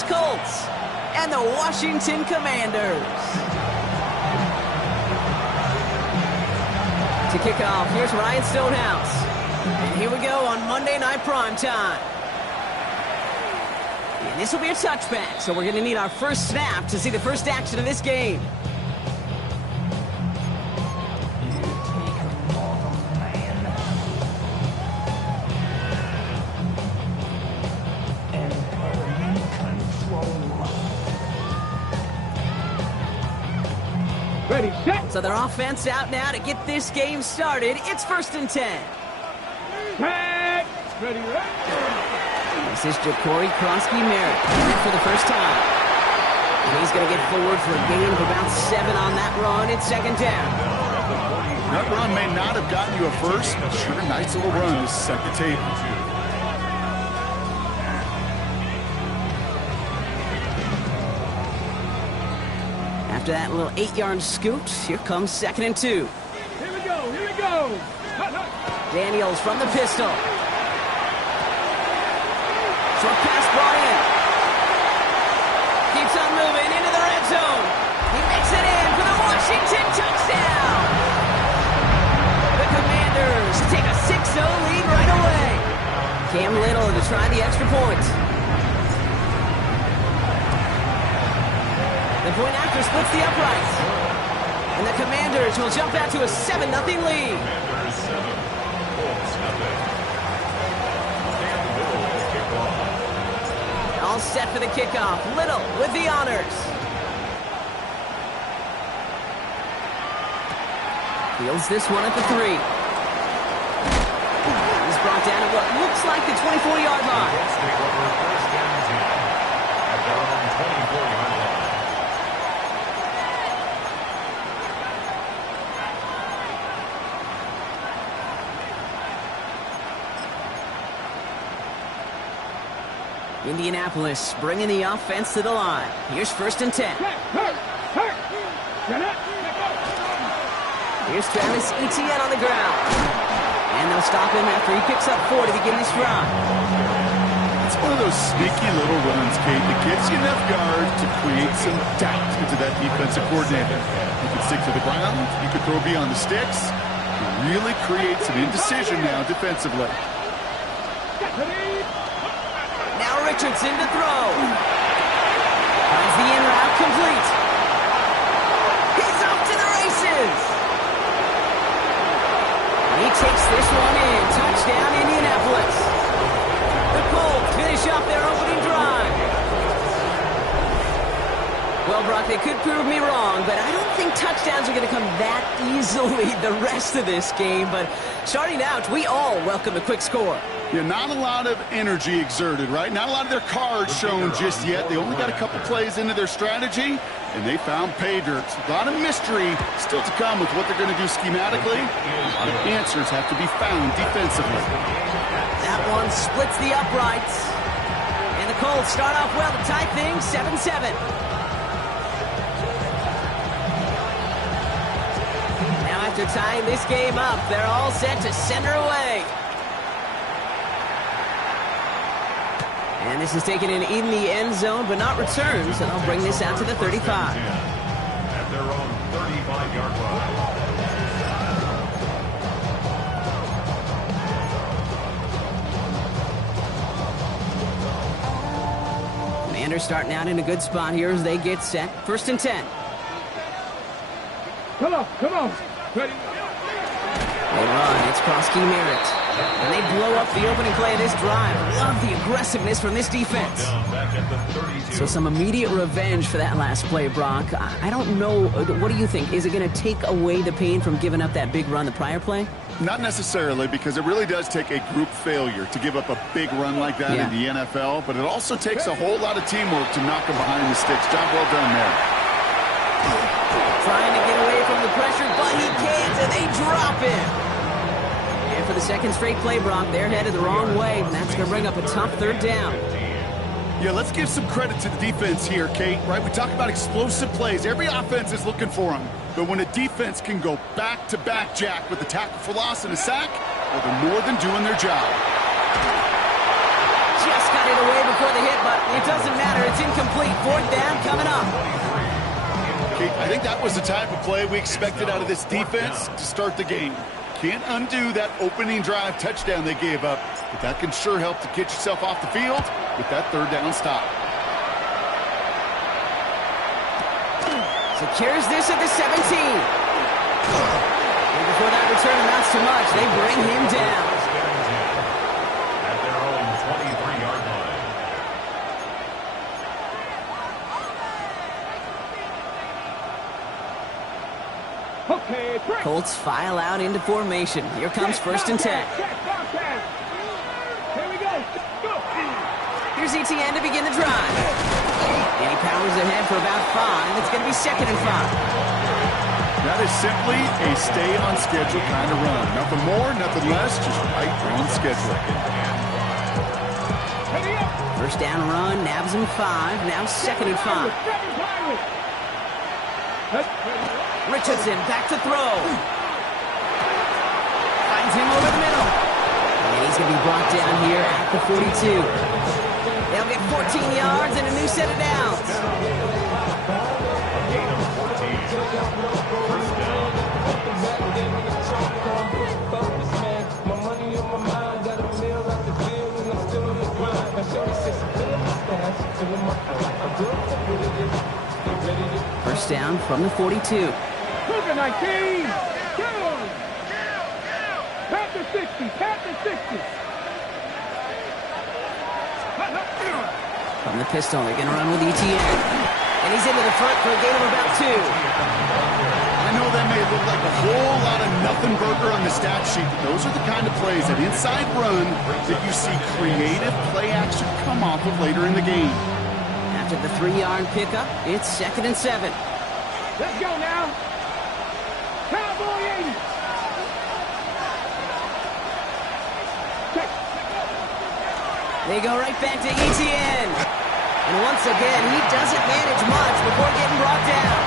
Angeles Colts and the Washington Commanders. To kick off, here's Ryan Stonehouse. And here we go on Monday Night Primetime. And this will be a touchback, so we're going to need our first snap to see the first action of this game. Ready, set. So their offense out now to get this game started. It's 1st and 10. Set. Ready, This is Ja'Cory Krosky-Merritt for the first time. And he's going to get forward for a gain of about 7 on that run. It's 2nd down. That run may not have gotten you a first, but sure, nice little run to set the table. After that little 8-yard scoot, here comes 2nd and 2. Here we go, here we go. Daniels from the pistol. Short pass brought in. Keeps on moving into the red zone. He makes it in for the Washington touchdown. The Commanders take a 6-0 lead right away. Cam Little to try the extra point. The point after splits the uprights. And the Commanders will jump out to a 7-0 lead. All set for the kickoff. Little with the honors. Fields this one at the 3. He's brought down at what looks like the 24-yard line. Indianapolis bringing the offense to the line. Here's 1st and 10. Here's Travis Etienne on the ground. And they'll stop him after he picks up 4 to begin this drive. It's one of those sneaky little runs, Kate, that gets you enough yards to create some doubt into that defensive coordinator. You can stick to the ground. You can throw beyond the sticks. You really create some indecision now defensively. Now Richardson to throw. Finds the in route complete. He's off to the races. He takes this one in. Touchdown, Indianapolis. The Colts finish off their opening drive. Well, Brock, they could prove me wrong, but I don't think touchdowns are going to come that easily the rest of this game. But starting out, we all welcome a quick score. Yeah, not a lot of energy exerted, right? Not a lot of their cards shown just yet. They only got a couple plays into their strategy, and they found pay dirt. A lot of mystery still to come with what they're going to do schematically. A lot of answers have to be found defensively. That one splits the uprights. And the Colts start off well to tie things 7-7. Now after tying this game up, they're all set to center away. And this is taken in the end zone, but not returned, so they'll bring this out to the 35. At their own 35-yard line. Commanders starting out in a good spot here as they get set. 1st and 10. Come on. Ready. They run. It's Krosky-Merritt. And they blow up the opening play of this drive. Love the aggressiveness from this defense. So some immediate revenge for that last play, Brock. I don't know. What do you think? Is it going to take away the pain from giving up that big run the prior play? Not necessarily, because it really does take a group failure to give up a big run like that in the NFL. But it also takes a whole lot of teamwork to knock them behind the sticks. Job well done there. Trying to get away from the pressure, but he can't, and they drop him. And for the second straight play, Brock, they're headed the wrong way, and that's going to bring up a tough 3rd down. Yeah, let's give some credit to the defense here, Kate, right? We talk about explosive plays. Every offense is looking for them. But when a defense can go back-to-back, Jack, with a tackle for loss and a sack, well, they're more than doing their job. Just got it away before the hit, but it doesn't matter. It's incomplete. complete. Fourth down coming up. Okay, I think that was the type of play we expected out of this defense to start the game. Can't undo that opening drive touchdown they gave up, but that can sure help to get yourself off the field with that third down stop. Secures this at the 17. And before that return amounts to much, they bring him down. At their own 23-yard line. Okay, break. Colts file out into formation. Here comes first and 10. Here we go. Go. Here's ETN to begin the drive. And he powers ahead for about 5. It's going to be 2nd and 5. That is simply a stay-on-schedule kind of run. Nothing more, nothing less, just right on schedule. Ready up. First down run, nabs him 5. Now 2nd and 5. Richardson back to throw. Finds him over the middle. And he's going to be brought down here at the 42. They'll get 14 yards and a new set of downs. Gain of 14. First down. First down from the 42. Cougar 19. Pat the 60. Pat the 60. From the pistol, they're going to run with ETN. And he's into the front for a gain of about 2. I know that may look like a whole lot of nothing burger on the stat sheet, but those are the kind of plays, that inside run, that you see creative play action come off of later in the game. After the 3-yard pickup, it's 2nd and 7. Let's go now. Cowboy 80. Check. They go right back to ETN. And once again, he doesn't manage much before getting brought down.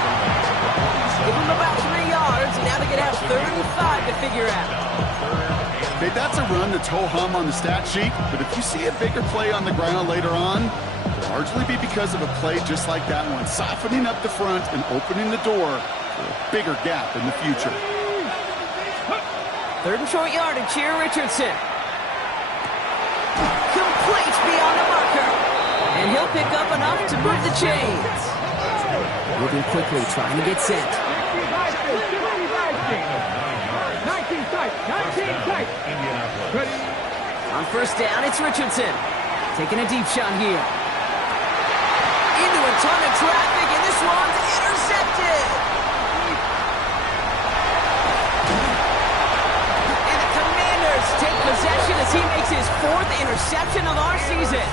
Give him about 3 yards, and now they're going to have 3rd and 5 to figure out. Okay, that's a run that's ho-hum on the stat sheet, but if you see a bigger play on the ground later on, it'll largely be because of a play just like that one, softening up the front and opening the door for a bigger gap in the future. 3rd and short yardage here, Richardson. Complete beyond the marker. And he'll pick up enough to move the chains. Moving quickly, trying to get set. 19 tight. 19 tight. Ready. On first down, it's Richardson. Taking a deep shot here. Into a ton of traffic, and this one's intercepted. And the Commanders take possession as he makes his 4th interception of our season.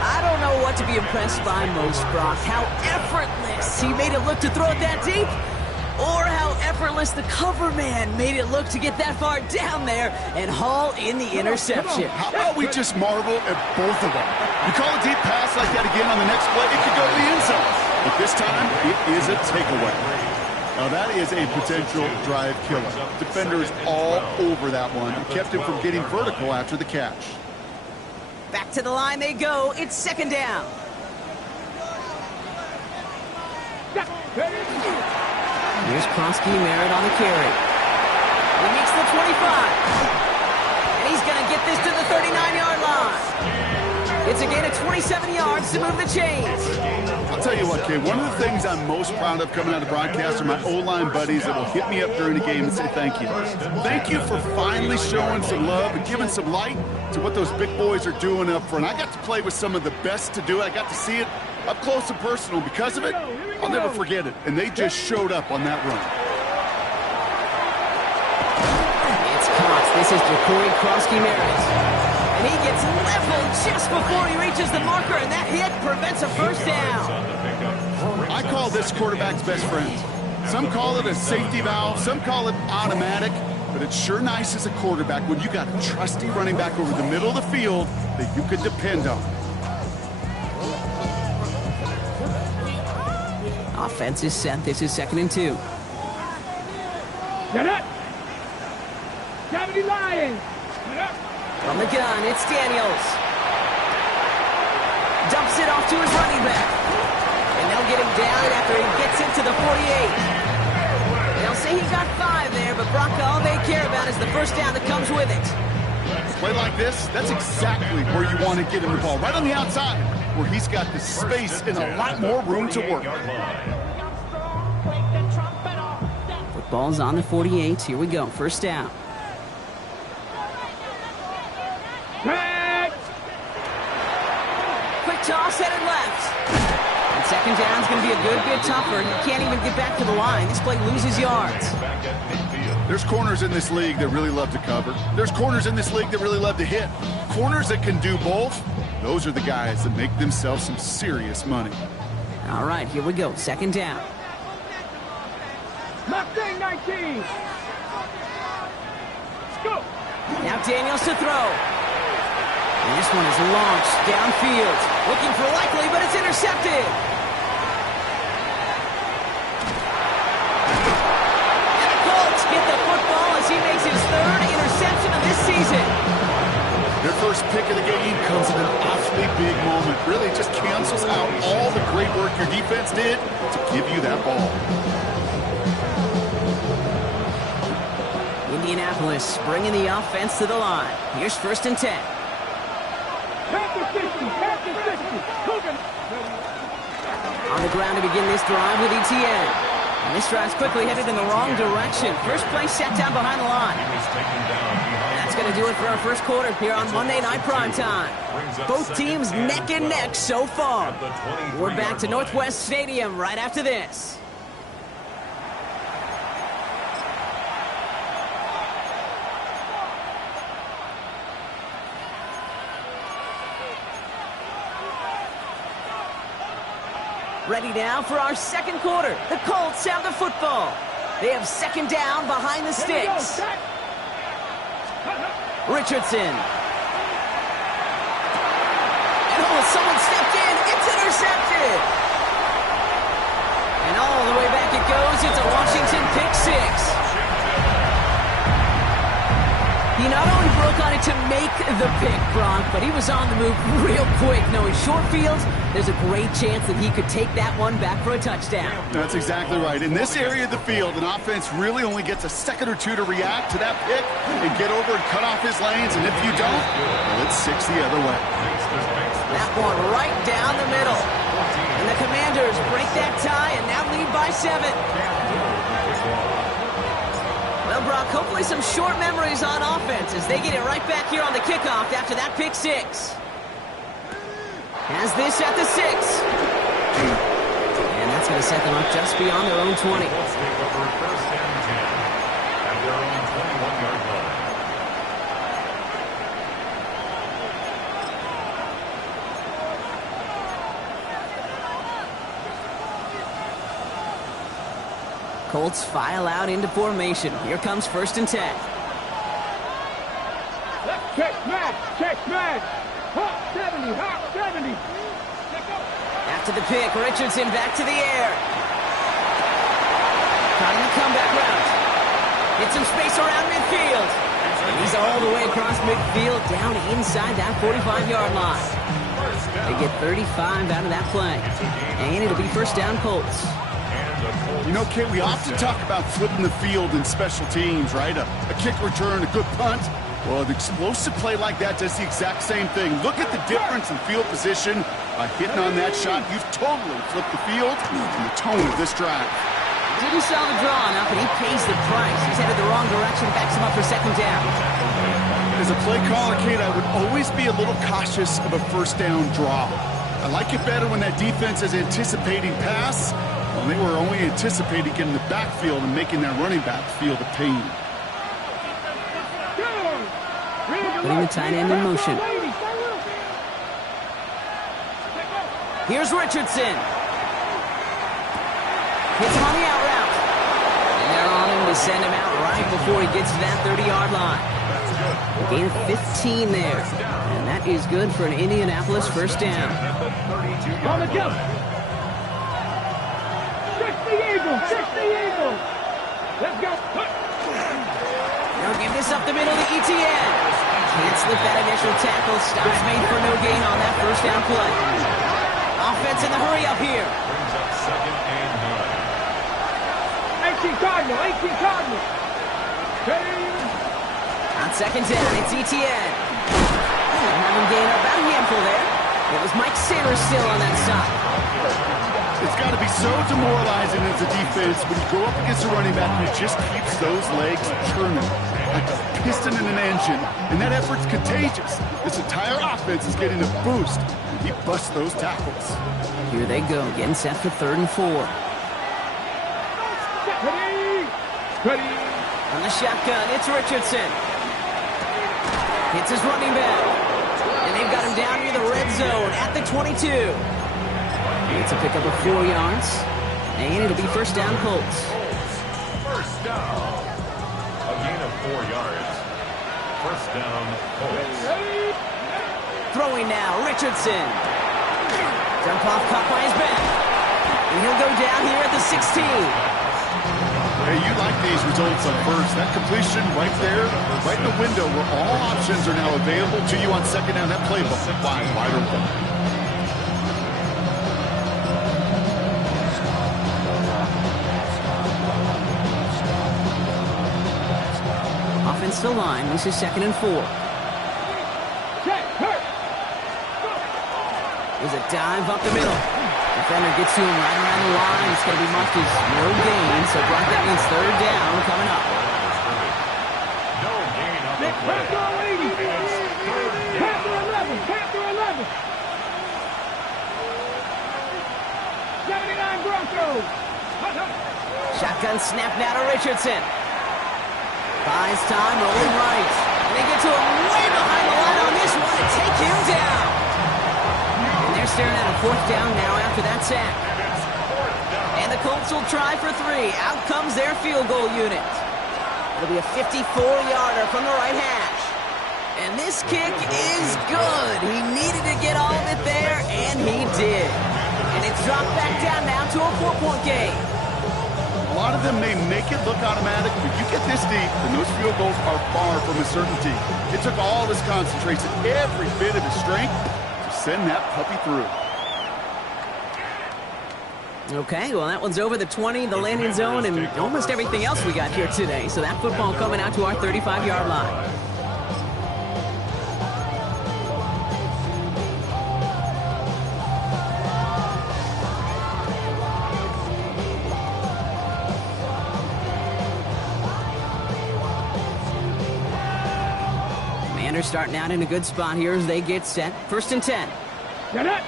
I don't know what to be impressed by most, Brock. How effortless he made it look to throw it that deep, or how effortless the cover man made it look to get that far down there and haul in the interception. How about we just marvel at both of them? You call a deep pass like that again on the next play, it could go to the end zone. But this time, it is a takeaway. Now that is a potential drive killer. Defenders all over that one. It kept him from getting vertical after the catch. Back to the line they go. It's 2nd down. Here's Kronsky Merritt on the carry. He meets the 25. And he's going to get this to the 39-yard line. It's a gain of 27 yards to move the chains. I'll tell you what, Kay, one of the things I'm most proud of coming out of the broadcast are my O-line buddies that will hit me up during the game and say thank you. Thank you for finally showing some love and giving some light to what those big boys are doing up front. I got to play with some of the best to do it. I got to see it up close and personal. Because of it, I'll never forget it. And they just showed up on that run. It's caught. This is Jacory Kronsky Merritt. And he gets leveled just before he reaches the marker, and that hit prevents a first down. I call this quarterback's best friend. Some call it a safety valve, some call it automatic, but it's sure nice as a quarterback when you got a trusty running back over the middle of the field that you could depend on. Offense is set. This is 2nd and 2. Get up. Deputy Lions. Get up. From the gun, it's Daniels. Dumps it off to his running back. down after he gets into the 48. They'll say he got 5 there, but Brock, all they care about is the first down that comes with it. Play like this, that's exactly where you want to get him the ball. Right on the outside, where he's got the space and a lot more room to work. Football's on the 48. Here we go. First down. Quick toss headed left. And second down's going to be a good bit tougher. He can't even get back to the line. This play loses yards. There's corners in this league that really love to cover. There's corners in this league that really love to hit. Corners that can do both, those are the guys that make themselves some serious money. All right, here we go. Second down. Mustang 19. Go. Now Daniels to throw. And this one is launched downfield. Looking for likely, but it's intercepted. And the Colts get the football as he makes his 3rd interception of this season. Their first pick of the game comes at an awfully big moment. Really just cancels out all the great work your defense did to give you that ball. Indianapolis bringing the offense to the line. Here's 1st and 10. Panther 60. On the ground to begin this drive with ETN. And this drive's quickly headed in the wrong direction. First play set down behind the line. That's going to do it for our first quarter here on Monday Night Primetime. Both teams neck and neck so far. We're back to Northwest Stadium right after this. Ready now for our second quarter. The Colts have the football. They have second down behind the sticks. Richardson. And someone stepped in. It's intercepted. And all the way back it goes. It's a Washington pick 6. He not only broke on it to make the pick, Brock, but he was on the move real quick. Knowing short fields, there's a great chance that he could take that one back for a touchdown. That's exactly right. In this area of the field, an offense really only gets a second or two to react to that pick and get over and cut off his lanes. And if you don't, well, it's 6 the other way. That one right down the middle. And the Commanders break that tie and now lead by 7. Well, Brock, hopefully some short memories on offense as they get it right back here on the kickoff after that pick 6. Has this at the 6. And that's going to set them up just beyond their own 20. Let's take over 1st and 10 at their own 21-yard line. Colts file out into formation. Here comes 1st and 10. Check smash. Hop 70. After the pick, Richardson back to the air. Trying the comeback route. Get some space around midfield. And he's all the way across midfield down inside that 45-yard line. They get 35 out of that play. And it'll be 1st down Colts. You know, Kate, we often talk about flipping the field in special teams, right? A kick return, a good punt. Well, an explosive play like that does the exact same thing. Look at the difference in field position. By hitting on that shot, you've totally flipped the field and the tone of this drive. Didn't sell the draw enough, and he pays the price. He's headed the wrong direction, backs him up for 2nd down. As a play caller, Kate, I would always be a little cautious of a 1st down draw. I like it better when that defense is anticipating pass. Well, they were only anticipating getting the backfield and making that running back feel the pain. Putting the tight end in motion. Here's Richardson. Hits him on the out route. And they're on him to send him out right before he gets to that 30-yard line. A gain of 15 there. And that is good for an Indianapolis 1st down. On the jump. Check the Eagle. Let's go. They'll give this up the middle to ETN. Can't slip that initial tackle. Stops made for no gain on that 1st down play. Off defense in the hurry up here. Brings up 2nd and 9. 18 Cardinal, 18 Cardinal. Ready? On 2nd down, it's ETN. Have him gain about a handful there. It was Mike Saylor still on that side. It's got to be so demoralizing as a defense when you go up against a running back who just keeps those legs churning like a piston in an engine, and that effort's contagious. This entire offense is getting a boost. He busts those tackles. Here they go, getting set for 3rd and 4. Ready? Ready? On the shotgun, it's Richardson. Hits his running back. And they've got him down near the red zone at the 22. It's a pickup of 4 yards. And it'll be 1st down, Colts. 1st down. A gain of 4 yards. 1st down, Colts. Throwing now, Richardson. Dump off caught by his back. And he'll go down here at the 16. Hey, you like these results up first. That completion right there, right in the window where all options are now available to you on 2nd down. That playbook wide open. Offensive line, this is 2nd and 4. Check, hurt. There's a dive up the middle. Defender gets to him right around the line. It's going to be marked as no gain. So Brock, that means 3rd down coming up. No gain on the play. Panther 11, Panther 11. 79 Broncos. Shotgun snap now to Richardson. Buys time, rolling right. And they get to him way behind the line on this one and take him down. And they're staring at a 4th down now after that sack. And the Colts will try for 3. Out comes their field goal unit. It'll be a 54-yarder from the right hash. And this kick is good. He needed to get all of it there, and he did. And it's dropped back down now to a 4-point game. A lot of them may make it look automatic, but you get this deep, and those field goals are far from a certainty. It took all his concentration, every bit of his strength, to send that puppy through. Okay, well, that one's over the 20, the landing zone, and almost everything else we got here today. So that football coming out to our 35-yard line. Commanders starting out in a good spot here as they get set. 1st and 10. Get it.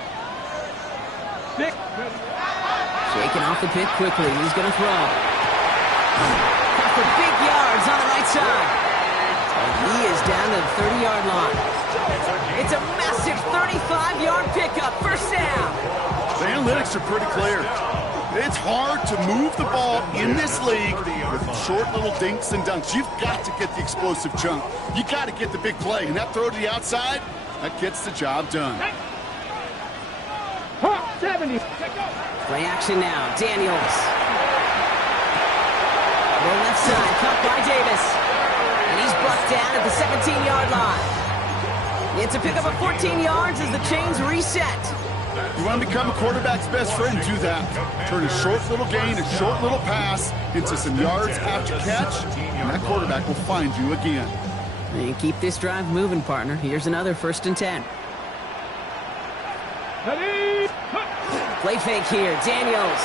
6. Shaking off the pit quickly. He's going to throw. For big yards on the right side. And he is down to the 30-yard line. It's a massive 35-yard pickup. 1st down. The analytics are pretty clear. It's hard to move the ball in this league with short little dinks and dunks. You've got to get the explosive chunk. You got to get the big play. And that throw to the outside, that gets the job done. 70. Play action now. Daniels. Low left side, caught by Davis. And he's brought down at the 17-yard line. It's a pickup of 14 yards as the chains reset. You want to become a quarterback's best friend, do that. Turn a short little gain, a short little pass into some yards after catch, and that quarterback will find you again. And keep this drive moving, partner. Here's another 1st and 10. Ready. Play fake here. Daniels.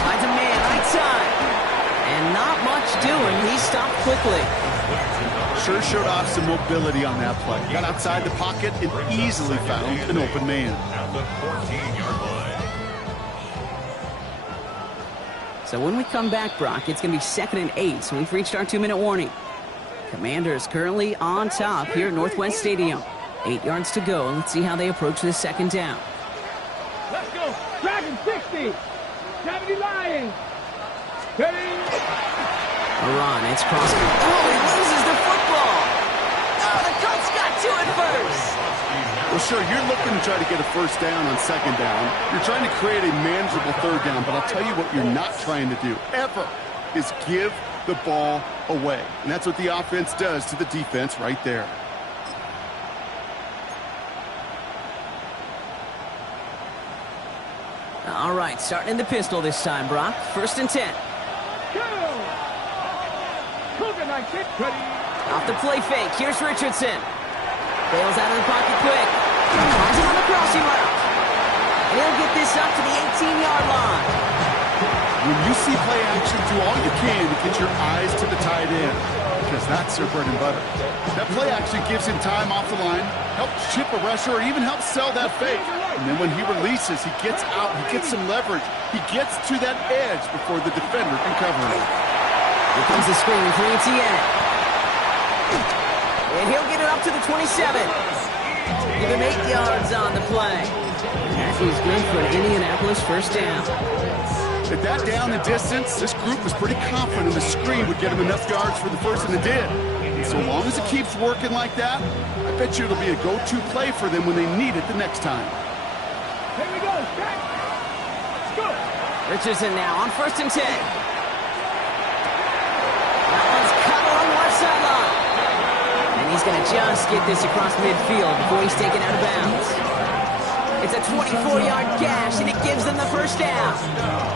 Finds a man right side. And not much doing. He stopped quickly. Sure showed off some mobility on that play. Got outside the pocket and easily found an open man. At the 14-yard line. So when we come back, Brock, it's going to be 2nd and 8. So we've reached our 2-minute warning. Commanders currently on top here at Northwest Stadium. 8 yards to go. Let's see how they approach this 2nd down. Let's go. Dragon 60. 70 Lions. Ready. A run. It's crossed. Oh, he loses the football. Oh, the Colts got to it first. Well, sure, you're looking to try to get a 1st down on 2nd down. You're trying to create a manageable 3rd down, but I'll tell you what you're not trying to do, ever, is give the ball away. And that's what the offense does to the defense right there. All right, starting in the pistol this time, Brock. 1st and 10. Go! Cougar like it. Ready. Off the play fake, here's Richardson. Bails out of the pocket quick. Finds him on the crossing route. And he'll get this up to the 18-yard line. When you see play action, do all you can to get your eyes to the tight end, because that's their bread and butter. That play action gives him time off the line, helps chip a rusher, or even helps sell that fake. And then when he releases, he gets out, he gets some leverage. He gets to that edge before the defender can cover him. Here comes the screen for ETN. And he'll get it up to the 27. Give him 8 yards on the play. That is good for an Indianapolis 1st down. At that down and distance, this group was pretty confident the screen would get him enough yards for the first, and it did. And so long as it keeps working like that, I bet you it'll be a go-to play for them when they need it the next time. Here we go. Back. Let's go. Richardson now on 1st and 10. That one's cut along the left sideline. And he's going to just get this across midfield before he's taken out of bounds. It's a 24-yard gash, and it gives them the 1st down.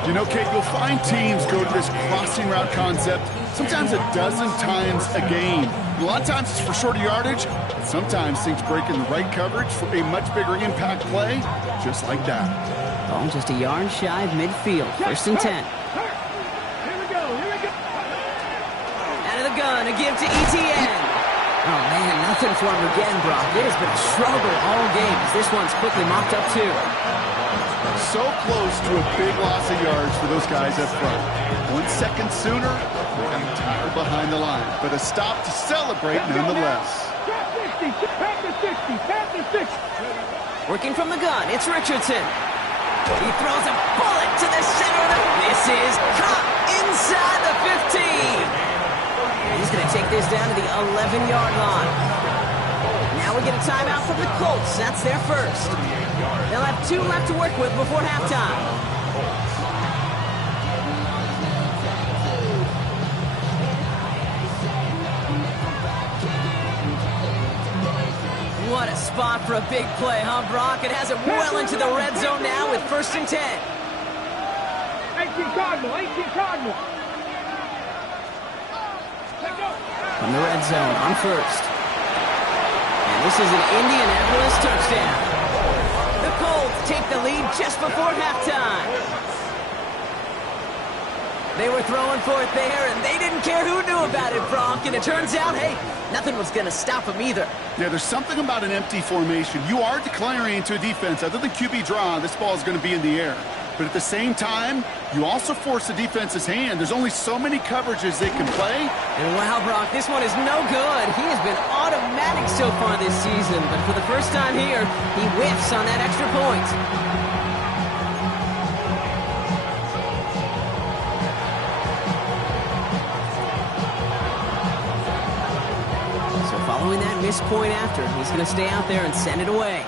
You know, Kate, you'll find teams go to this crossing route concept sometimes a dozen times a game. A lot of times it's for shorter yardage, but sometimes things break in the right coverage for a much bigger impact play, just like that. Ball just a yard shy of midfield. 1st and 10. Here we go. Here we go. Out of the gun, a give to ETN. Oh, man, nothing for him again, Brock. It has been a struggle all game as this one's quickly mopped up, too. So close to a big loss of yards for those guys up front. 1 second sooner, they're going to tackle behind the line. But a stop to celebrate nonetheless. Tap to 60. Tap to 60. Working from the gun, it's Richardson. He throws a bullet to the center of the... This is caught inside the 15. He's going to take this down to the 11-yard line. Now we get a timeout from the Colts. That's their first. They'll have 2 left to work with before halftime. What a spot for a big play, huh, Brock? It has it well into the red zone now with 1st and 10. 18 Cardinal. From the red zone on 1st. And this is an Indianapolis touchdown. The Colts take the lead just before halftime. They were throwing for it there, and they didn't care who knew about it, Brock. And it turns out, hey, nothing was going to stop them either. Yeah, there's something about an empty formation. You are declaring into a defense. Other than QB draw, this ball is going to be in the air. But at the same time, you also force the defense's hand. There's only so many coverages they can play. And wow, Brock, this one is no good. He has been automatic so far this season. But for the first time here, he whiffs on that extra point. So following that missed point after, he's going to stay out there and send it away.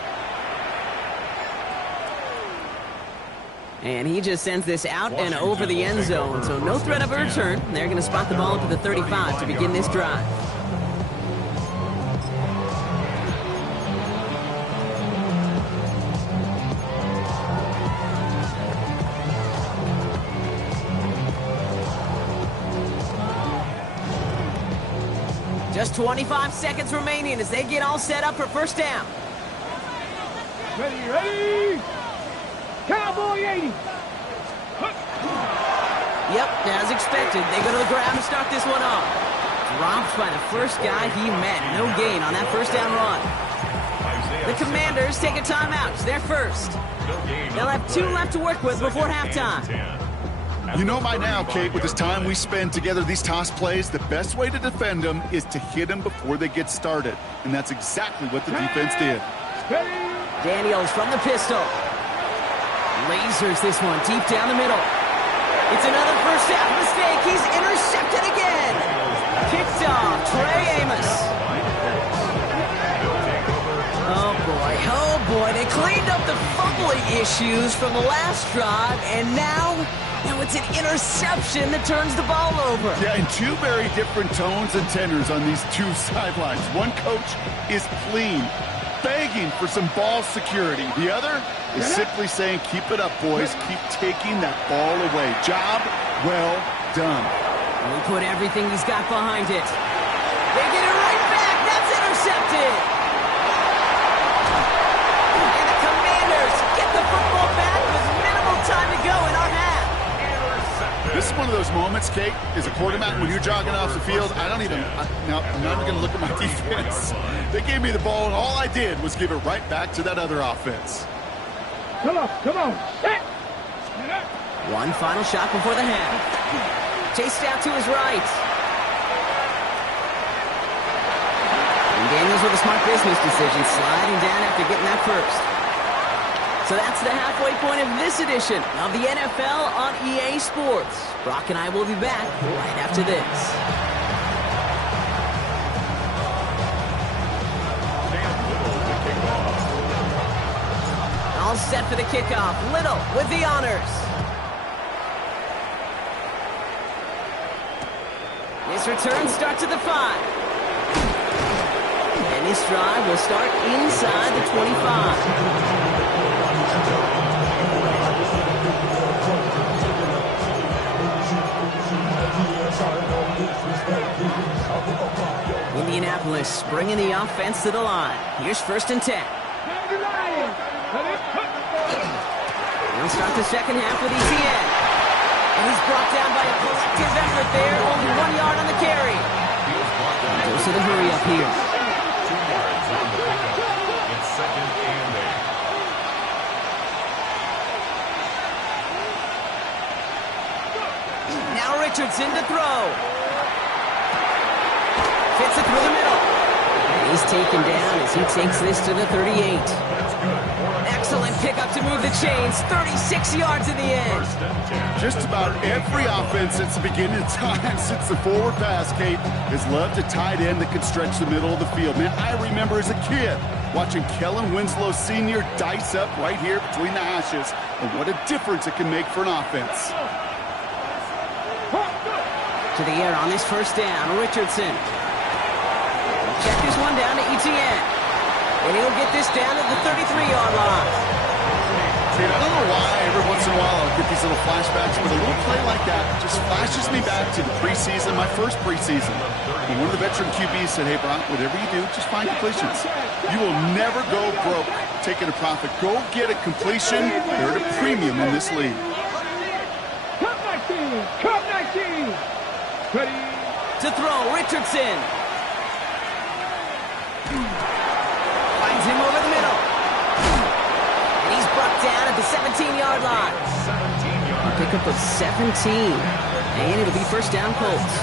And he just sends this out and over the end zone, so no threat of a return. They're going to spot the ball up to the 35 to begin this drive. Just 25 seconds remaining as they get all set up for 1st down. Ready. Cowboy 80. Yep, as expected, they go to the ground to start this one off. Dropped by the first guy he met. No gain on that 1st down run. The Commanders take a timeout. It's their first. They'll have 2 left to work with before halftime. You know by now, Kate, with this time we spend together, these toss plays, the best way to defend them is to hit them before they get started. And that's exactly what the defense did. Daniels from the pistol. Lasers this one deep down the middle. It's another 1st half mistake. He's intercepted again. Picked off Trey Amos. Oh boy, they cleaned up the fumbling issues from the last drive, and now it's an interception that turns the ball over. Yeah, and 2 very different tones and tenors on these 2 sidelines. One coach is clean. begging for some ball security. The other is simply saying, keep it up, boys. Keep taking that ball away. Job well done. He put everything he's got behind it. They get it right back. That's intercepted. And the Commanders get the football back with minimal time to go in our half. This is one of those moments, Kate, as a quarterback, when you're jogging off the field, I'm not even going to look at my defense. They gave me the ball, and all I did was give it right back to that other offense. Come on. Set. One final shot before the half. Chased out to his right. And Daniels with a smart business decision, sliding down after getting that first. So that's the halfway point of this edition of the NFL on EA Sports. Brock and I will be back right after this. All set for the kickoff. Little with the honors. This return starts at the 5. And this drive will start inside the 25. Indianapolis bringing the offense to the line. Here's 1st and 10. We'll start the second half with ETN. And he's brought down by a collective effort there. Only 1 yard on the carry. Goes to the hurry up here. 2 yards on the pickup. It's 2nd and 8. Now Richardson to throw. Fits it through the middle. And he's taken down as he takes this to the 38. Excellent pickup to move the chains. 36 yards in the end. Just about every offense since the beginning of time, since the forward pass, Kate, has loved a tight end that could stretch the middle of the field. Man, I remember as a kid watching Kellen Winslow Sr. dice up right here between the hashes, and what a difference it can make for an offense. To the air on this 1st down, Richardson. Check this one down to ETN. And he'll get this down to the 33-yard line. See, I don't know why every once in a while I'll get these little flashbacks, but a little play like that just flashes me back to the preseason, my first preseason. And one of the veteran QBs said, hey, Brock, whatever you do, just find completions. You will never go broke taking a profit. Go get a completion. They're at a premium in this league. Come 19. Ready. To throw, Richardson. Finds him over the middle. And he's brought down at the 17-yard line. Pickup of 17. And it'll be 1st down, Colts.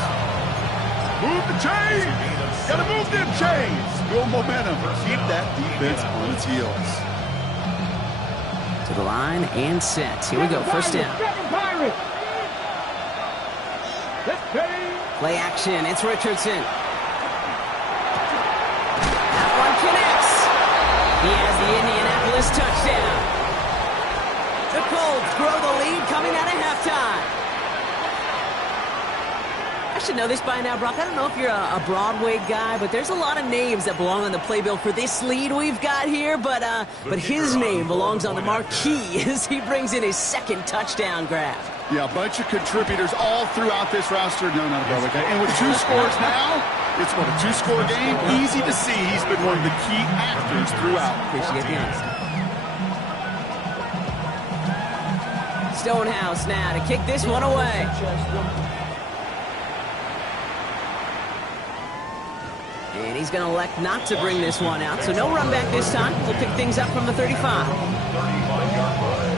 Move the chains. Gotta move them chains. Build momentum. Keep that defense on its heels. To the line and set. Here we go, 1st down. Play action. It's Richardson. That one connects. He has the Indianapolis touchdown. The Colts grow the lead coming out of halftime. I should know this by now, Brock. I don't know if you're a Broadway guy, but there's a lot of names that belong on the playbill for this lead we've got here. But his name belongs on the marquee as he brings in his 2nd touchdown grab. Yeah, a bunch of contributors all throughout this roster. No, not a Broadway guy. And with 2 scores now, it's what, a 2-score game? Easy to see he's been one of the key actors throughout. Appreciate the honesty. Stonehouse now to kick this one away. And he's going to elect not to bring this one out, so no run back this time. We'll pick things up from the 35. 35-yard line.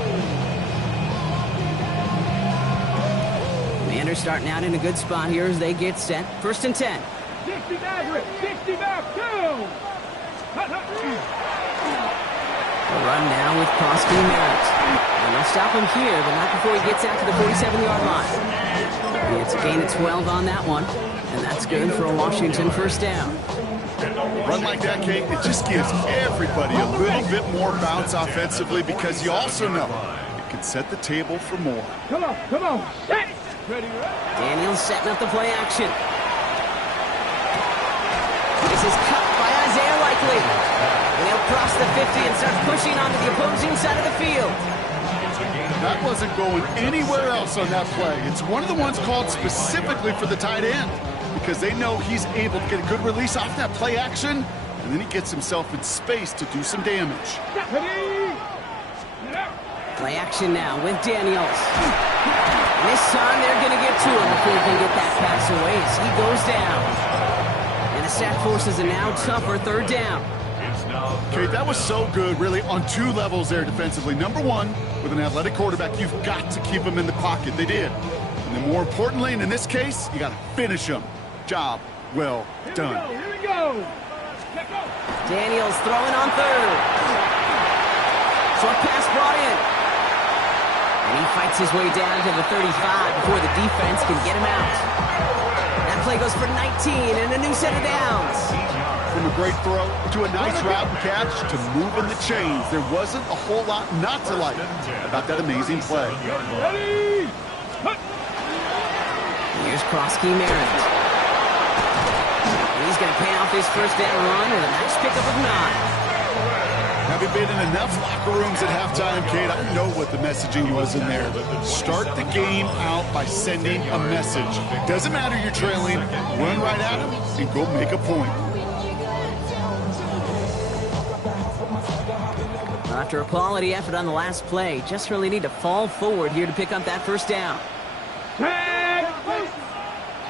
Commanders starting out in a good spot here as they get set. 1st and 10. 60 Nazareth, 60 back, 2. A run now with Prosky Merritt. And they'll stop him here, but not before he gets out to the 47-yard line. And it's a gain of 12 on that one. And that's good for a Washington 1st down. A run like that, Kate, it just gives everybody a little bit more bounce offensively because you also know it can set the table for more. Come on. Set. Ready. Daniels setting up the play action. This is cut by Isaiah Likely. And he'll cross the 50 and start pushing onto the opposing side of the field. That wasn't going anywhere else on that play. It's one of the ones called specifically for the tight end because they know he's able to get a good release off that play action, and then he gets himself in space to do some damage. Play action now with Daniels. And this time they're going to get to him before he can get that pass away as he goes down. And the sack forces a now tougher third down. Okay, that was so good, really, on two levels there defensively. Number one, with an athletic quarterback, you've got to keep him in the pocket. They did. And then more importantly, and in this case, you got to finish him. Job well done. Here we go. Let's go. Daniels throwing on third. Short pass brought in. And he fights his way down to the 35 before the defense can get him out. That play goes for 19 and a new set of downs. From a great throw to a nice route and catch to moving the chains. There wasn't a whole lot not to like about that amazing play. Ready. Here's Krosky Merritt. He's going to pay off his first down run with a nice pickup of 9. Having been in enough locker rooms at halftime, Kate, I know what the messaging was in there. Start the game out by sending a message. Doesn't matter you're trailing, run right at him and go make a point. After a quality effort on the last play, just really need to fall forward here to pick up that first down.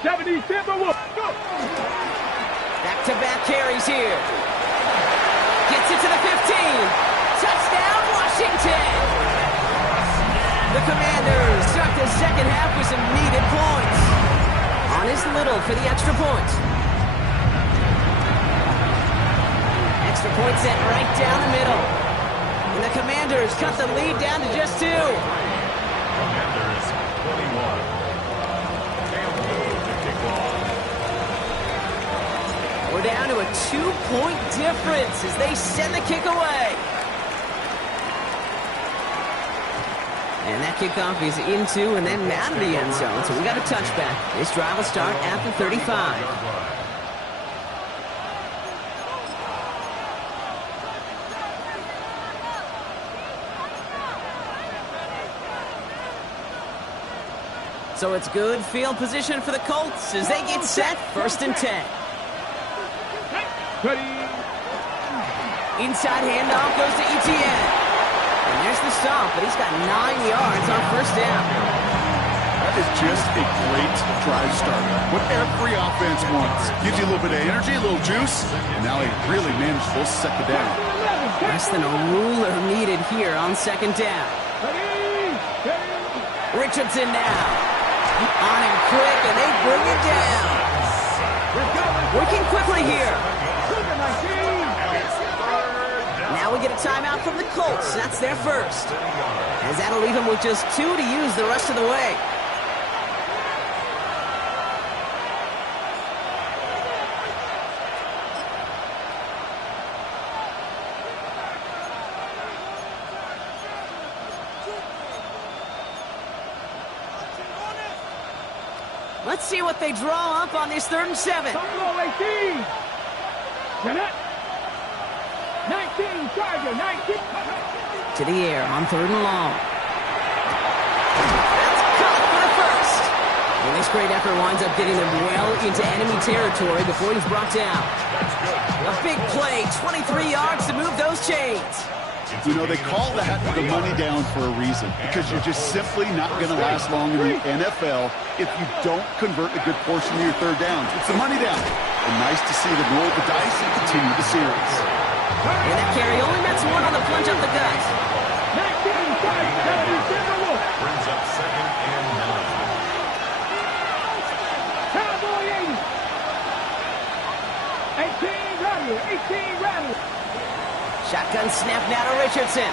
70 Timberwolves. Back-to-back carries here. Gets it to the 15. Touchdown, Washington! The Commanders start the second half with some needed points. On is Little for the extra point. Extra point set right down the middle. And the Commanders cut the lead down to just 2. Commanders 21. To kick off. We're down to a 2-point difference as they send the kick away. And that kickoff is into and then out of the end zone. So we got a touchback. This drive will start at the 35. So it's good field position for the Colts as they get set. 1st and 10. Ready. Inside handoff goes to Etienne. And there's the stop, but he's got 9 yards on first down. That is just a great drive start. What every offense wants. Gives you a little bit of energy, a little juice, and now a really manageable second down. Less than a ruler needed here on second down. Richardson now. On him quick, and they bring it down. Working quickly here. Now we get a timeout from the Colts. That's their first. As that'll leave them with just 2 to use the rest of the way. Let's see what they draw up on this 3rd and 7. Buffalo 18. 19, Charger, 19. To the air on 3rd and long. That's caught for the first. And this great effort winds up getting them well into enemy territory before he's brought down. A big play, 23 yards to move those chains. You know, they call that the money down for a reason because you're just simply not going to last long in the NFL if you don't convert a good portion of your third downs. It's the money down. And nice to see them roll the dice and continue the series. And that carry only nets 1 on the plunge up the gut. 19, Brings up 2nd and 9. Cowboy 80. 18 Rattler, 18 Rattler. Shotgun snap now to Richardson.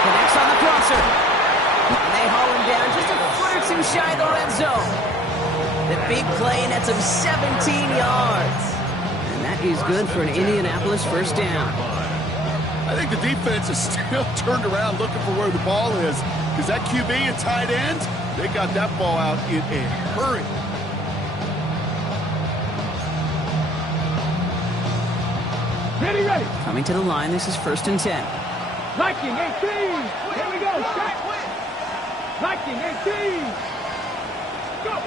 Connects on the crosser. And they haul him down just a foot or 2 shy of the red zone. The big play nets him 17 yards. And that is good for an Indianapolis first down. I think the defense is still turned around looking for where the ball is because that QB and tight end, they got that ball out in a hurry. Ready, ready. Coming to the line, this is 1st and 10. Liking 18. Here we go. Set. Liking 18. Go.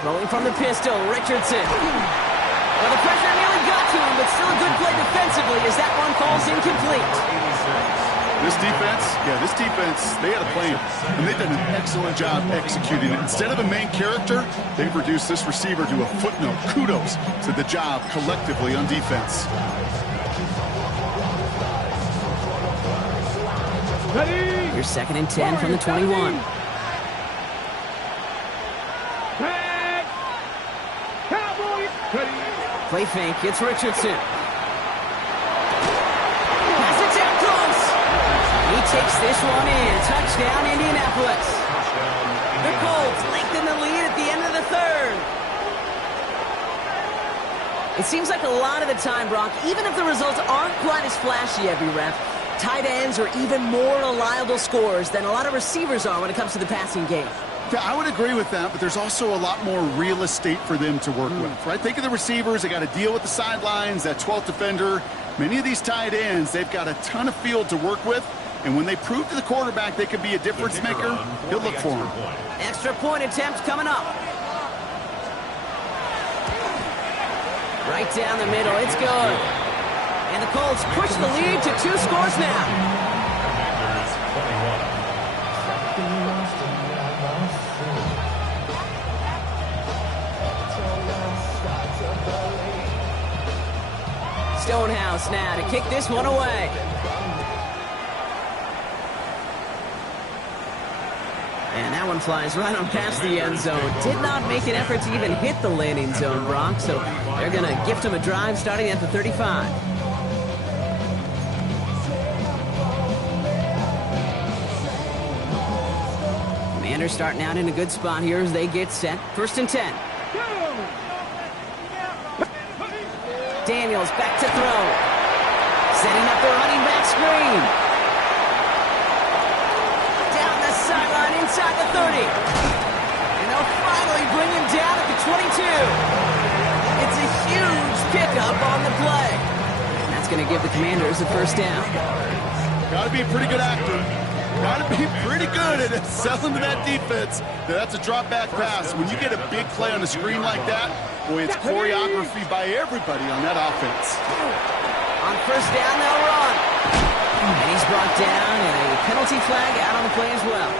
Rolling from the pistol, Richardson. Well, the pressure nearly got to him, but still a good play defensively as that one falls incomplete. This defense, they had a plan, and they've done an excellent job executing it. Instead of a main character, they've reduced this receiver to a footnote. Kudos to the job collectively on defense. Ready. Your 2nd and 10 from the 21. Back. Cowboys. Ready. Play fake, it's Richardson. Pass it down close. He takes this one in. Touchdown, Indianapolis. The Colts lengthen the lead at the end of the 3rd. It seems like a lot of the time, Brock, even if the results aren't quite as flashy every rep, tight ends are even more reliable scorers than a lot of receivers are when it comes to the passing game. Yeah, I would agree with that, but there's also a lot more real estate for them to work with, right? Think of the receivers. They got to deal with the sidelines, that 12th defender. Many of these tight ends, they've got a ton of field to work with, and when they prove to the quarterback they could be a difference maker, he'll look for them. Extra point attempt coming up. Right down the middle, it's good. And the Colts push the lead to 2 scores now. Stonehouse now to kick this one away. And that one flies right on past the end zone. Did not make an effort to even hit the landing zone, Brock. So they're going to gift him a drive starting at the 35. Commanders starting out in a good spot here as they get set. 1st and 10. Daniels back to throw. Setting up the running back screen. Down the sideline inside the 30. And they'll finally bring him down at the 22. It's a huge pickup on the play. And that's going to give the Commanders a 1st down. Got to be a pretty good actor. Got to be pretty good at selling to that defense. That's a drop back pass. When you get a big play on the screen like that, boy, it's choreography by everybody on that offense. On 1st down, they'll run. And he's brought down, and a penalty flag out on the play as well.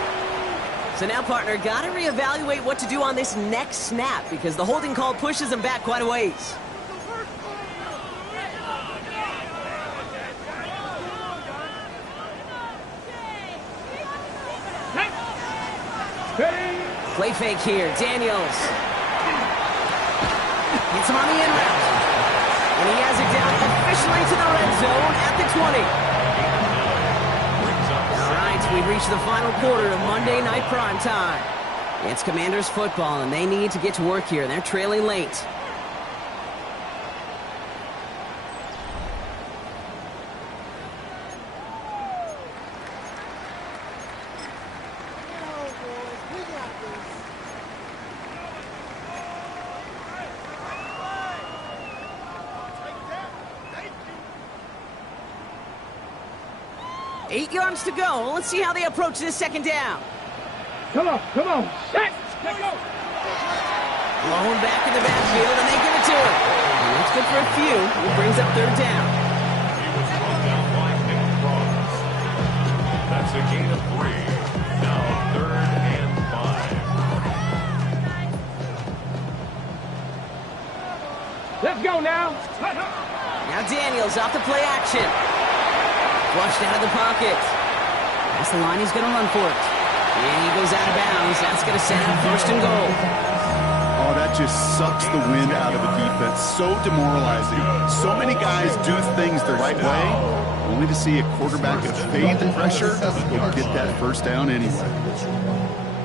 So now, partner, got to reevaluate what to do on this next snap because the holding call pushes him back quite a ways. Play fake here, Daniels. Gets him on the in route. And he has it down officially to the red zone at the 20. All right, we've reached the final quarter of Monday Night Prime Time. It's Commanders football, and they need to get to work here. They're trailing late. Eight yards to go. Let's see how they approach this 2nd down. Come on. Set. Let's go. Blown back in the backfield, and they give it to him. And that's good for a few. It brings up 3rd down. He was run down by Nick Cross. That's a gain of 3. Now 3rd and 5. Let's go now. Now Daniels off the play action. Flushed out of the pocket. That's the line he's going to run for it. And he goes out of bounds. That's going to send out 1st and goal. Oh, that just sucks the wind out of a defense. So demoralizing. So many guys do things the right way, only to see a quarterback evade the pressure and get that 1st down anyway.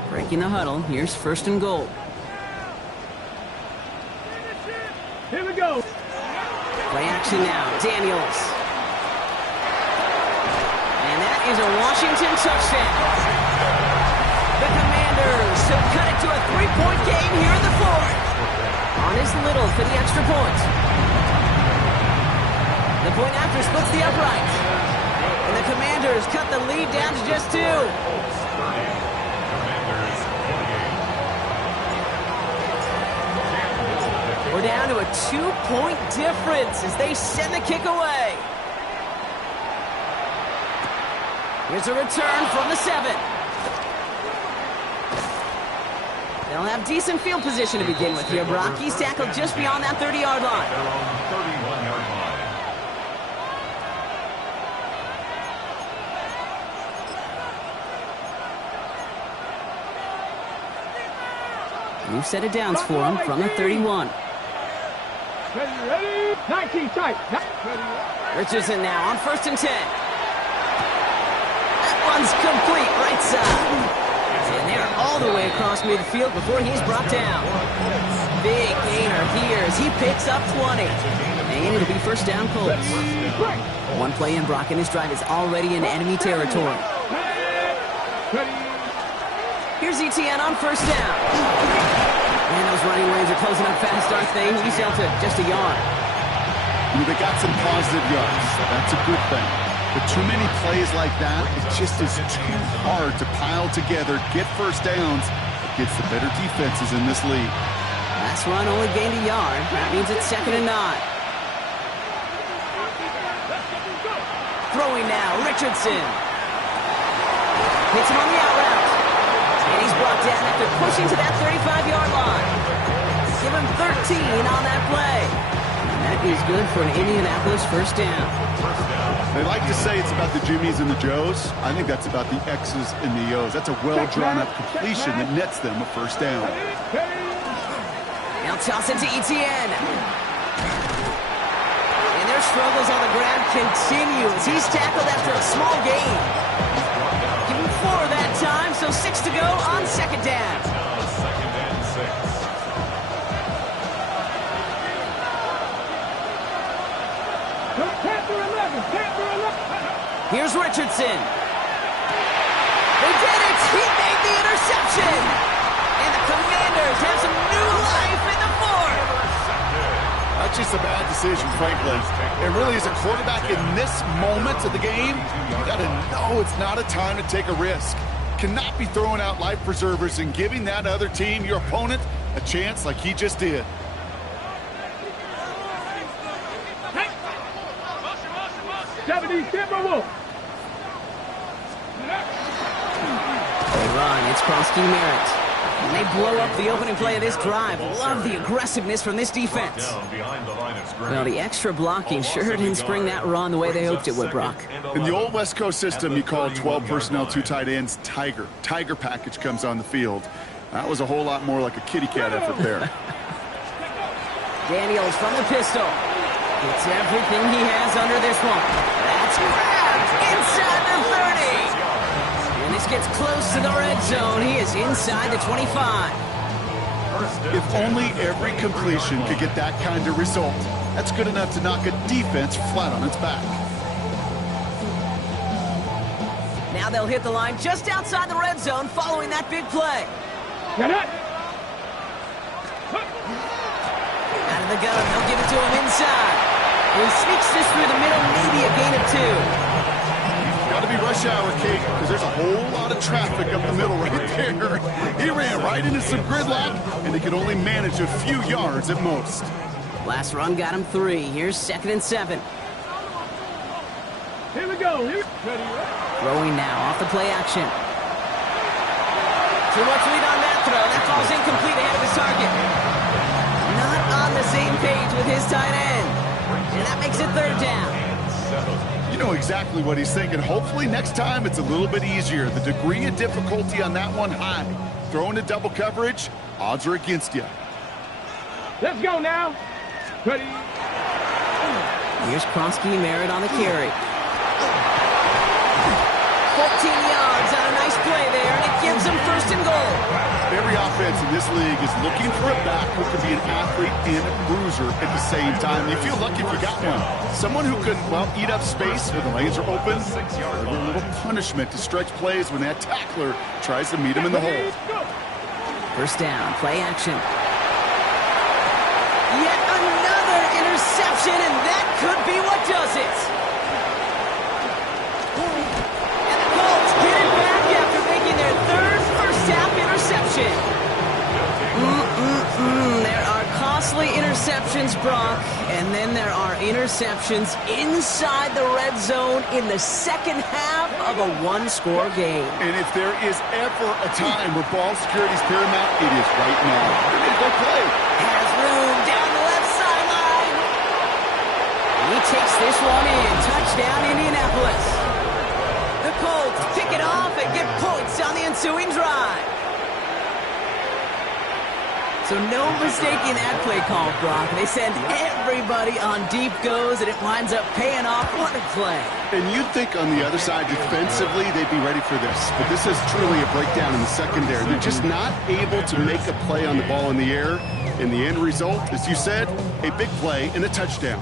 Breaking the huddle. Here's 1st and goal. Here we go. Play action now. Daniels. And that is a Washington touchdown. The Commanders have cut it to a 3-point game here in the 4th. On his Little for the extra point. The point after splits the uprights. And the Commanders cut the lead down to just 2. We're down to a 2-point difference as they send the kick away. Here's a return from the 7. They'll have decent field position to begin with here, Brock. He's tackled just beyond that 30-yard line. They're on the 31-yard line. New set of downs for him from the 31. Ready? 19 tight. Richardson now on 1st and 10. That one's complete right side. And they're all the way across midfield before he's brought down. Big gainer here as he picks up 20. And it'll be 1st down Colts. One play in, Brock, and this drive is already in enemy territory. Here's ETN on 1st down. Man, those running lanes are closing up fast, aren't they? He's out to just a yard. They got some positive yards. That's a good thing. But too many plays like that, it just is too hard to pile together, get 1st downs against the better defenses in this league. Last run only gained a yard. That means it's 2nd and 9. Throwing now, Richardson. Hits him on the out route. And he's brought down after pushing to that 35-yard line. Give him 13 on that play. And that is good for an Indianapolis 1st down. They like to say it's about the Jimmies and the Joes. I think that's about the X's and the O's. That's a well-drawn-up completion that nets them a 1st down. Now toss it to ETN. And their struggles on the ground continue as he's tackled after a small gain. Give him 4 that time, so 6 to go on 2nd down. Now 2nd and 6. Here's Richardson. They did it! He made the interception! And the Commanders have some new life in the 4th! That's just a bad decision, frankly. It really is a quarterback in this moment of the game. You got to know it's not a time to take a risk. Cannot be throwing out life preservers and giving that other team, your opponent, a chance like he just did. They run. It's Krosky Merritt. And they blow up the opening play of this drive. Love the aggressiveness from this defense. Well, the extra blocking sure didn't spring that run the way they hoped it would, Brock. In the old West Coast system, you call 12 personnel, 2 tight ends, Tiger. Tiger package comes on the field. That was a whole lot more like a kitty cat effort there. Daniels from the pistol. It's everything he has under this one. That's grabbed inside the 30. And this gets close to the red zone. He is inside the 25. If only every completion could get that kind of result. That's good enough to knock a defense flat on its back. Now they'll hit the line just outside the red zone following that big play. Get it! Out of the gun, they'll give it to him inside. And he sneaks this through the middle, maybe a gain of 2. Got to be rush hour, Kate, because there's a whole lot of traffic up the middle right there. He ran right into some gridlock, and he could only manage a few yards at most. Last run got him 3. Here's 2nd and 7. Here we go. Throwing now off the play action. Too much lead on that throw. That falls incomplete ahead of his target. Not on the same page with his tight end. And that makes it 3rd down. You know exactly what he's thinking. Hopefully next time it's a little bit easier. The degree of difficulty on that one high. Throwing to double coverage, odds are against you. Let's go now. Ready? Here's Krosky Merritt on the carry. 14 yards on a nice play there, and it gives them 1st and goal. Every offense in this league is looking for a back who can be an athlete and a bruiser at the same time. You feel lucky if you got one. Someone who can, well, eat up space when the lanes are open. A little punishment to stretch plays when that tackler tries to meet him in the hole. 1st down, play action. Yet another interception, and that could be what does it. And the Colts get it back after making their third first-half interception. There are costly interceptions, Brock, and then there are interceptions inside the red zone in the second half of a one-score game. And if there is ever a time where ball security is paramount, it is right now. They made a good play. Has room down the left sideline. And he takes this one in. Touchdown, Indianapolis. The Colts pick it off and get points on the ensuing drive. So no mistaking that play call, Brock. They send everybody on deep goes, and it winds up paying off. What a play. And you'd think on the other side, defensively, they'd be ready for this. But this is truly a breakdown in the secondary. They're just not able to make a play on the ball in the air. And the end result, as you said, a big play and a touchdown.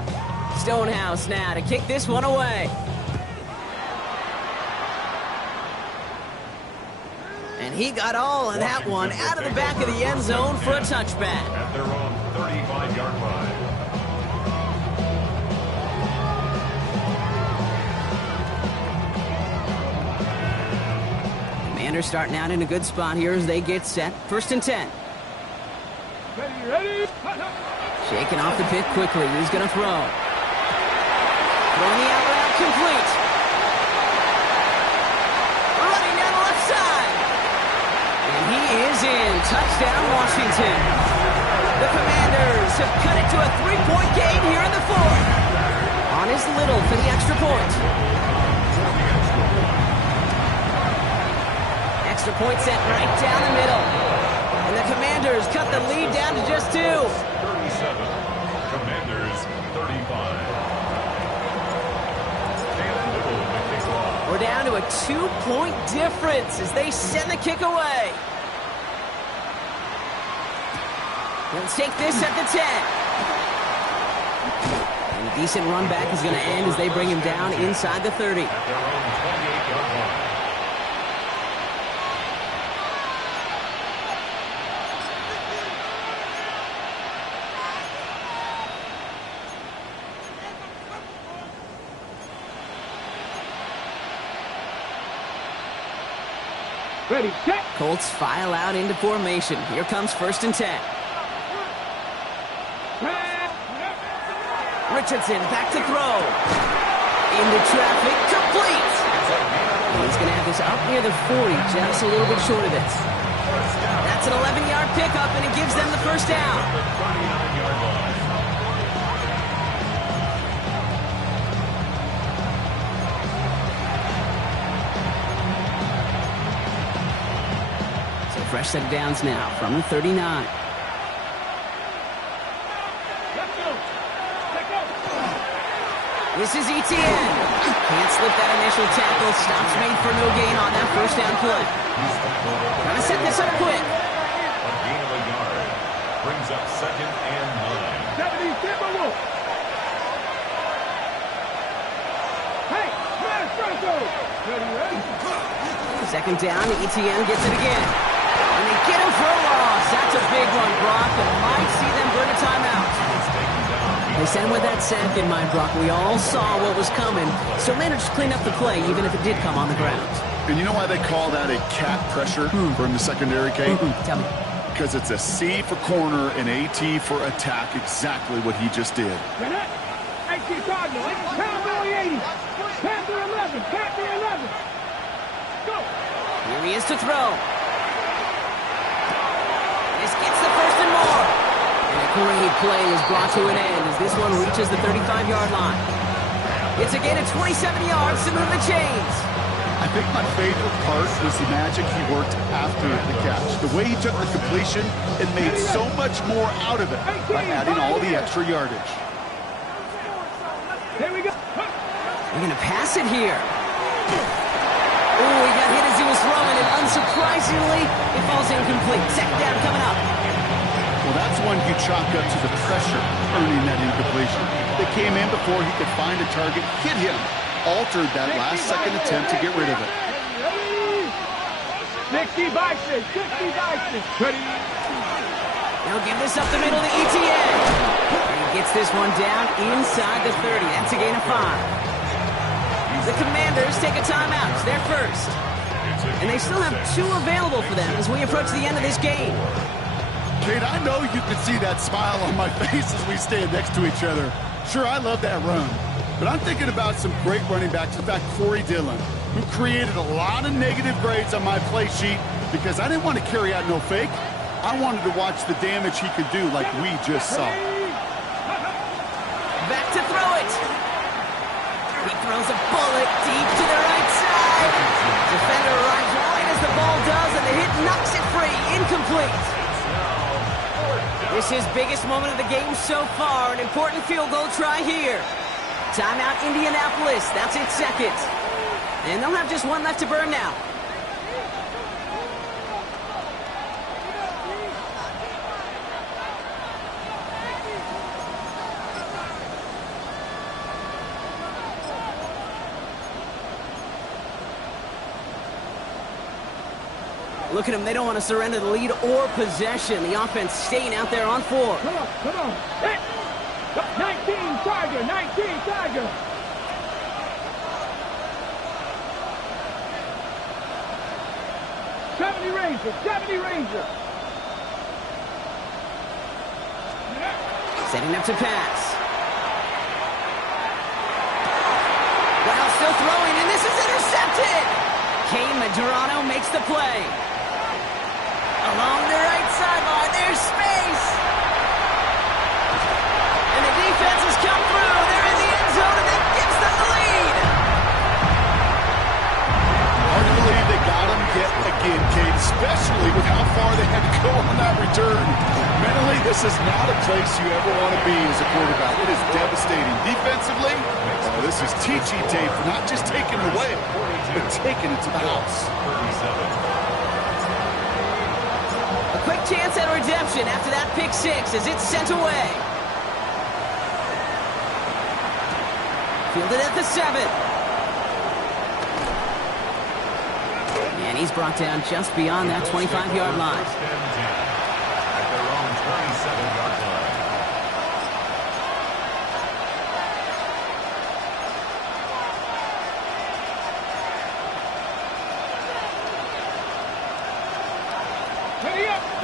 Stonehouse now to kick this one away. And he got all of that one out of the back of the end zone for a touchback. At their own 35-yard line. Commanders starting out in a good spot here as they get set. 1st and 10. Ready. Shaking off the pick quickly. He's going to throw. Throwing the out route complete. Running down the left side. And he is in. Touchdown, Washington. The Commanders have cut it to a 3-point game here in the 4th. On is Little for the extra point. Extra point set right down the middle. And the Commanders cut the lead down to just 2. 37. Commanders 35. We're down to a 2-point difference as they send the kick away. Let's take this at the 10. And a decent run back is going to end as they bring him down inside the 30. At their own 28-yard line. Ready, set. Colts file out into formation. Here comes 1st and 10. Richardson back to throw. Into traffic, complete. He's going to have this up near the 40, just a little bit short of it. That's an 11-yard pickup, and it gives them the first down. The 39-yard line. So fresh set of downs now from the 39. This is Etienne. Can't slip that initial tackle. Stops made for no gain on that first down play. Trying to set this up quick. A gain of a yard. Brings up 2nd and 9. 70, Timberwolf. Hey, man, Franco. Ready. 2nd down, Etienne gets it again. And they get him for a loss. That's a big one, Brock, and might see them burn a timeout. They sent him with that sack in mind, Brock. We all saw what was coming. Still managed to clean up the play, even if it did come on the ground. And you know why they call that a cat pressure from the secondary, Kate? Tell me. Because it's a C for corner and AT for attack, exactly what he just did. AT Cardinal, Panther 80, Panther 11, Panther 11. Go. Here he is to throw. This gets the first and more. And a great play is brought to an end as this one reaches the 35-yard line. It's a gain of 27 yards to move the chains. I think my favorite part was the magic he worked after the catch. The way he took the completion and made so much more out of it by adding all the extra yardage. Here we go. They're going to pass it here. Oh, he got hit as he was throwing it. Unsurprisingly, it falls incomplete. 2nd down coming up. Well, that's one you chalk up to the pressure earning that incompletion. They came in before he could find a target, hit him, altered that last-second attempt to get rid of it. 60 Bison, 60 Bison. Ready. They'll give this up the middle to Etienne. And he Gets this one down inside the 30. That's a gain of 5. The Commanders take a timeout. They're first. And they still have 2 available for them as we approach the end of this game. Kate, I know you can see that smile on my face as we stand next to each other. Sure, I love that run. But I'm thinking about some great running backs. In fact, Corey Dillon, who created a lot of negative grades on my play sheet because I didn't want to carry out no fake. I wanted to watch the damage he could do like we just saw. Back to throw it. He throws a bullet deep to the right side. Defender arrives right as the ball does, and the hit knocks it free. Incomplete. This is biggest moment of the game so far. An important field goal try here. Timeout Indianapolis. That's its second. And they'll have just 1 left to burn now. Look at them. They don't want to surrender the lead or possession. The offense staying out there on 4. Come on, come on. Hit. 19 Tiger, 19 Tiger. '70 Ranger. Setting up to pass. Well, still throwing, and this is intercepted. Kane Madrano makes the play. Along the right sideline, there's space. And the defense has come through. They're in the end zone, and that gives them the lead. Hard to believe they got him yet again, Kate, especially with how far they had to go on that return. Mentally, this is not a place you ever want to be as a quarterback. It is devastating. Defensively, this is teaching tape for not just taking it away, but taking it to the house. A quick chance at redemption after that pick 6 as it's sent away. Fielded at the 7. And he's brought down just beyond that 25-yard line. At their own 27-yard line.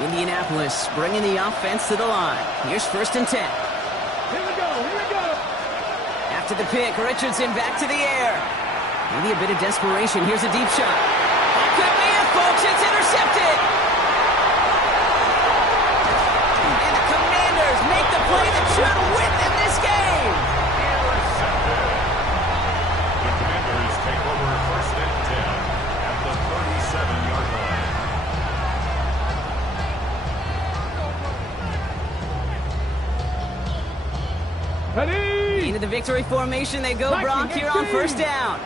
Indianapolis bringing the offense to the line. Here's 1st and 10. Here we go, here we go. After the pick, Richardson back to the air. Maybe a bit of desperation. Here's a deep shot. That could be it, folks. It's intercepted. And the Commanders make the play that should win them this game. Intercepted. The Commanders take over 1st and 10 at the 37-yard line. Ready? Into the victory formation they go, Brock, here on 1st down.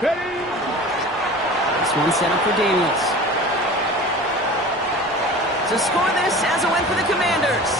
Ready? This one set up for Daniels. To score this as a win for the Commanders.